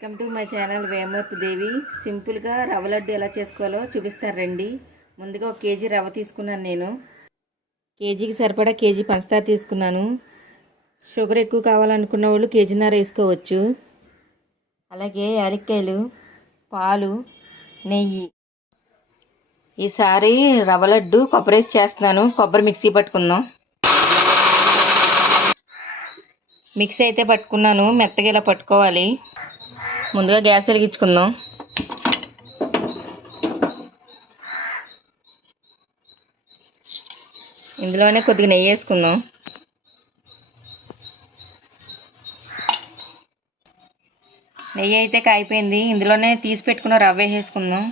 Welcome to my channel వేమూర్తి దేవి. సింపుల్గా రవ్వ లడ్డు ఎలా చేసుకోవాలో చూపిస్తాను రండి. ముందుగా 1 కేజీ రవ్వ తీసుకున్నాను. నేను కేజీకి సరిపడా కేజీ పంచదార తీసుకున్నాను. షుగర్ ఎక్కువ కావాలనుకున్న వాళ్ళు కేజీన్నర వేసుకోవచ్చు. అలాగే యాలక్కాయలు, పాలు, నెయ్యి. ఈసారి రవ్వ లడ్డు కొబ్బరి వేసి చేస్తున్నాను. కొబ్బరి మిక్సీ పట్టుకుందాం. మిక్సీ అయితే పట్టుకున్నాను. మెత్తగా ఇలా పట్టుకోవాలి. ముందుగా గ్యాస్ వెలిగించుకుందాం. ఇందులోనే కొద్దిగా నెయ్యి వేసుకుందాం. నెయ్యి అయితే కాగిపోయింది. ఇందులోనే తీసి పెట్టుకున్న రవ్వ వేసుకుందాం.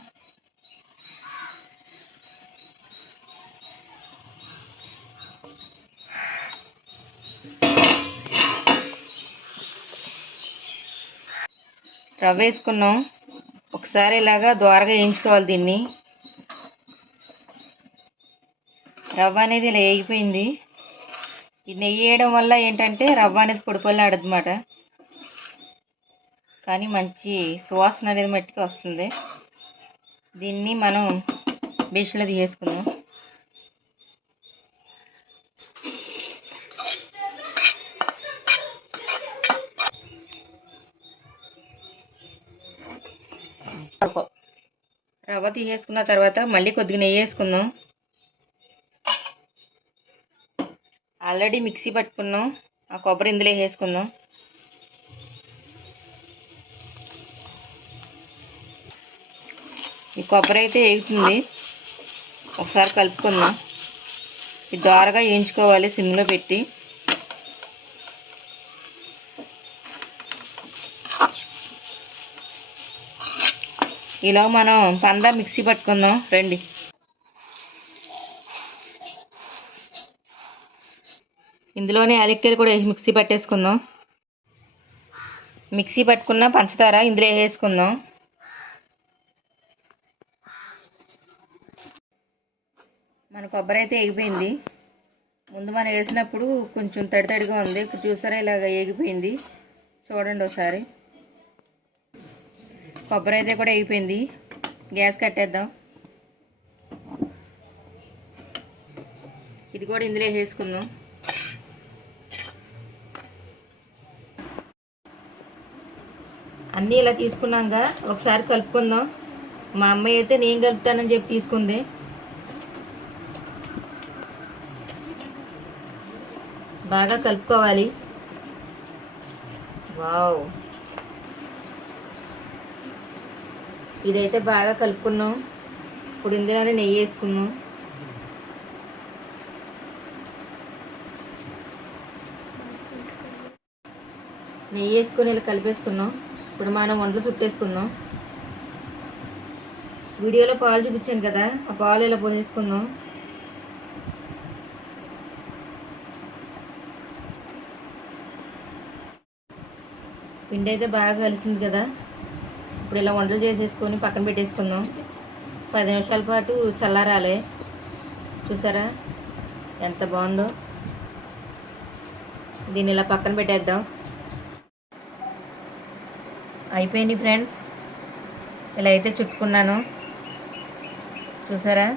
రవ్వ వేసుకున్నాం. ఒకసారి ఇలాగా దోరగా వేయించుకోవాలి దీన్ని. రవ్వ అనేది ఇలా వేగిపోయింది. ఈ నెయ్యి వేయడం వల్ల ఏంటంటే రవ్వ అనేది పొడిపొల్లాడదన్నమాట. కానీ మంచి సువాసన అనేది మట్టికి వస్తుంది. దీన్ని మనం బేషన్లో తీసేసుకుందాం. రవ్వ తీసేసుకున్న తర్వాత మళ్ళీ కొద్దిగా నెయ్యి వేసుకుందాం. ఆల్రెడీ మిక్సీ పట్టుకున్నాం. ఆ కొబ్బరి ఇందులో వేసుకుందాం. ఈ కొబ్బరి అయితే వేగుతుంది. ఒకసారి కలుపుకుందాం. ఇది దోరగా వేయించుకోవాలి సిమ్లో పెట్టి. ఇలా మనం పందా మిక్సీ పట్టుకుందాం రండి. ఇందులోనే యాలక్కాయలు కూడా వేసి మిక్సీ పట్టేసుకుందాం. మిక్సీ పట్టుకున్న పంచదార ఇందులో వేసుకుందాం. మన కొబ్బరి అయితే వేగిపోయింది. ముందు మనం వేసినప్పుడు కొంచెం తడితడిగా ఉంది. ఇప్పుడు చూసారా ఇలాగ వేగిపోయింది. చూడండి ఒకసారి. కొబ్బరి అయితే కూడా వేగిపోయింది. గ్యాస్ కట్టేద్దాం. ఇది కూడా ఇందులో వేసుకుందాం. అన్నీ ఇలా తీసుకున్నాక ఒకసారి కలుపుకుందాం. మా అమ్మాయి అయితే నేను కలుపుతానని చెప్పి తీసుకుంది. బాగా కలుపుకోవాలి. వావ్, ఇదైతే బాగా కలుపుకున్నాం. ఇప్పుడు ఇందులోనే నెయ్యి వేసుకున్నాం. నెయ్యి వేసుకొని ఇలా కలిపేసుకున్నాం. ఇప్పుడు మనం వంటలు చుట్టేసుకుందాం. వీడియోలో పాలు చూపించాను కదా, ఆ పాలు ఇలా పోసేసుకుందాం. పిండి అయితే బాగా కలిసింది కదా. ఇప్పుడు ఇలా వంటలు చేసేసుకొని పక్కన పెట్టేసుకుందాం. 10 నిమిషాల పాటు చల్లారాలి. చూసారా ఎంత బాగుందో. దీన్ని ఇలా పక్కన పెట్టేద్దాం. అయిపోయింది ఫ్రెండ్స్. ఇలా అయితే చుట్టుకున్నాను. చూసారా